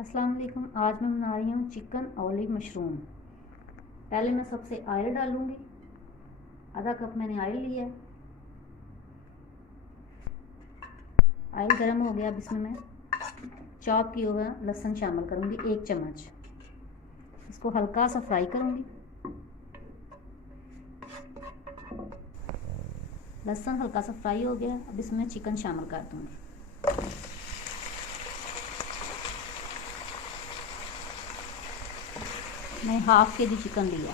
अस्सलाम वालेकुम। आज मैं बना रही हूँ चिकन ऑलिव मशरूम। पहले मैं सबसे ऑयल डालूंगी। आधा कप मैंने ऑयल लिया है। ऑयल गर्म हो गया। अब इसमें मैं चॉप किया हुआ लहसुन शामिल करूँगी, 1 चम्मच। इसको हल्का सा फ्राई करूँगी। लहसुन हल्का सा फ्राई हो गया। अब इसमें चिकन शामिल कर दूँगी। मैं हाफ के जी चिकन लिया।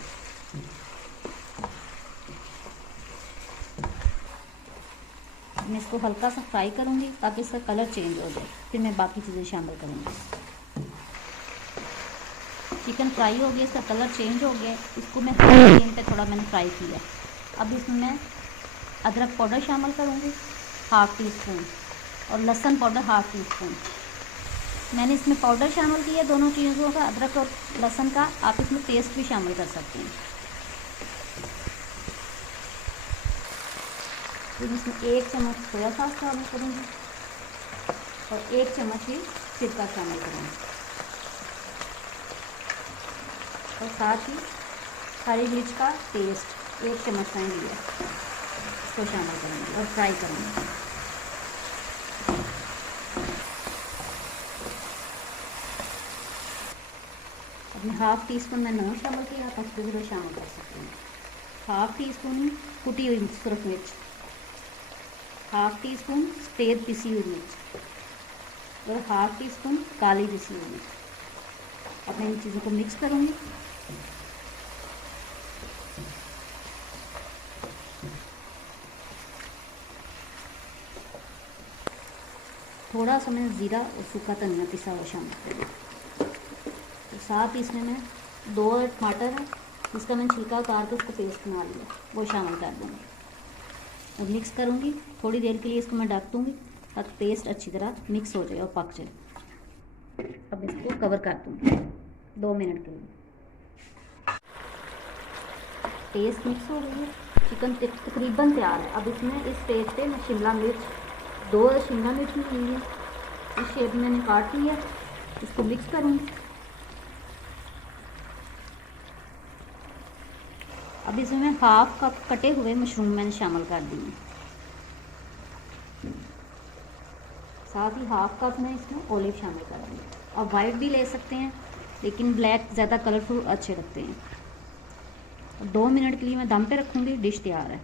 मैं इसको हल्का सा फ्राई करूँगी ताकि इसका कलर चेंज हो जाए, फिर मैं बाकी चीज़ें शामिल करूँगी। चिकन फ्राई हो गया, इसका कलर चेंज हो गया। इसको मैं फ्लेम पे थोड़ा मैंने फ्राई किया। अब इसमें मैं अदरक पाउडर शामिल करूँगी, हाफ़ टी स्पून, और लहसुन पाउडर हाफ़ टी स्पून। मैंने इसमें पाउडर शामिल किया दोनों चीज़ों का, अदरक और लहसुन का। आप इसमें पेस्ट भी शामिल कर सकते हैं। फिर इसमें 1 चम्मच सोया सॉस शामिल करूँगी और 1 चम्मच ही सिरका शामिल करूँगी, और साथ ही हरी मिर्च का पेस्ट 1 चम्मच मैंने लिया, इसको शामिल करूँगी और फ्राई करूँगी। अपने हाफ़ टी स्पून मैं नमक शामिल किया, आप उसको भी शामिल कर सकते हैं। हाफ़ टी स्पून कुटी हुई सुरख मिर्च, हाफ़ टी स्पून सफ़ेद पिसी हुई मिर्च और हाफ़ टी स्पून काली पिसी हुई मिर्च। अब मैं इन चीज़ों को मिक्स करूँगी। थोड़ा सा मैं ज़ीरा और सूखा धनिया पिसा हुआ शामिल करूँगी। तो साथ ही इसमें मैं 2 टमाटर है, जिसका मैंने छिलका उतार के उसको पेस्ट बना लिया, वो शामिल कर दूँगी और मिक्स करूँगी। थोड़ी देर के लिए इसको मैं ढक दूँगी ताकि पेस्ट अच्छी तरह मिक्स हो जाए और पक जाए। अब इसको कवर कर दूँगी 2 मिनट के लिए। पेस्ट मिक्स हो गई है, चिकन तकरीबन तैयार है। अब इसमें इस स्टेज पे मैं शिमला मिर्च, 2 शिमला मिर्च ली है, इस शेप में मैंने काट ली है, इसको मिक्स करूँगी। अब इसमें मैं हाफ़ कप कटे हुए मशरूम मैंने शामिल कर दिए। साथ ही हाफ़ कप में इसमें ऑलिव शामिल करूँगी। और वाइट भी ले सकते हैं, लेकिन ब्लैक ज़्यादा कलरफुल अच्छे लगते हैं। 2 मिनट के लिए मैं दम पे रखूँगी। डिश तैयार है।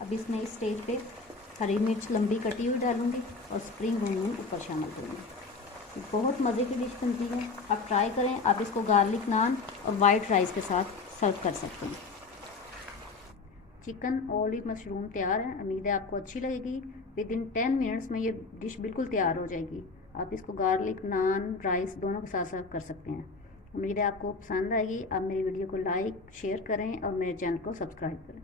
अब इसमें इस स्टेज पे हरी मिर्च लंबी कटी हुई डालूँगी और स्प्रिंग अनियन ऊपर शामिल करूँगी। बहुत मज़े की डिश बनती है, आप ट्राई करें। आप इसको गार्लिक नान और वाइट राइस के साथ सर्व कर सकते हैं। चिकन ऑलिव मशरूम तैयार है। उम्मीद है आपको अच्छी लगेगी। विदिन 10 मिनट्स में ये डिश बिल्कुल तैयार हो जाएगी। आप इसको गार्लिक नान राइस दोनों के साथ सर्व कर सकते हैं। उम्मीद है आपको पसंद आएगी। आप मेरी वीडियो को लाइक शेयर करें और मेरे चैनल को सब्सक्राइब करें।